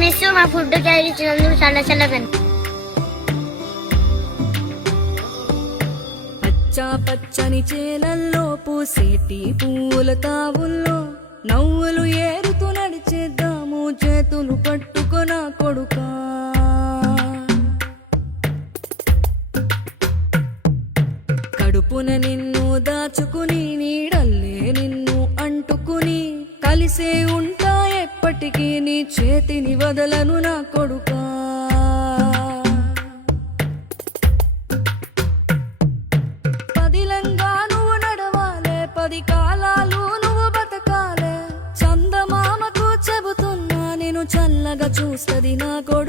Miss మా food carry ఇచ్చినందుకు చాలా చాలా పచ్చా పచ్చని చేలల్లో పూసేటి పూల తావుల్లో నవ్వులు ఏరుతూ నడిచేద్దాము చేతులు పట్టుకొన కొడుకా. కడుపున నిన్ను దాచుకుని నీడల్లే నిన్ను అంటుకుని కలిసే ఉంటా ఎప్పటికీ నీ చేతిని వదలను నా కొడుకా. పదిలంగా నువ్వు నడవాలే, 10 కాలాలు నువ్వు బతకాలే. చందమామకు చెబుతున్నా నేను చల్లగా చూస్తది నా కొడుకా.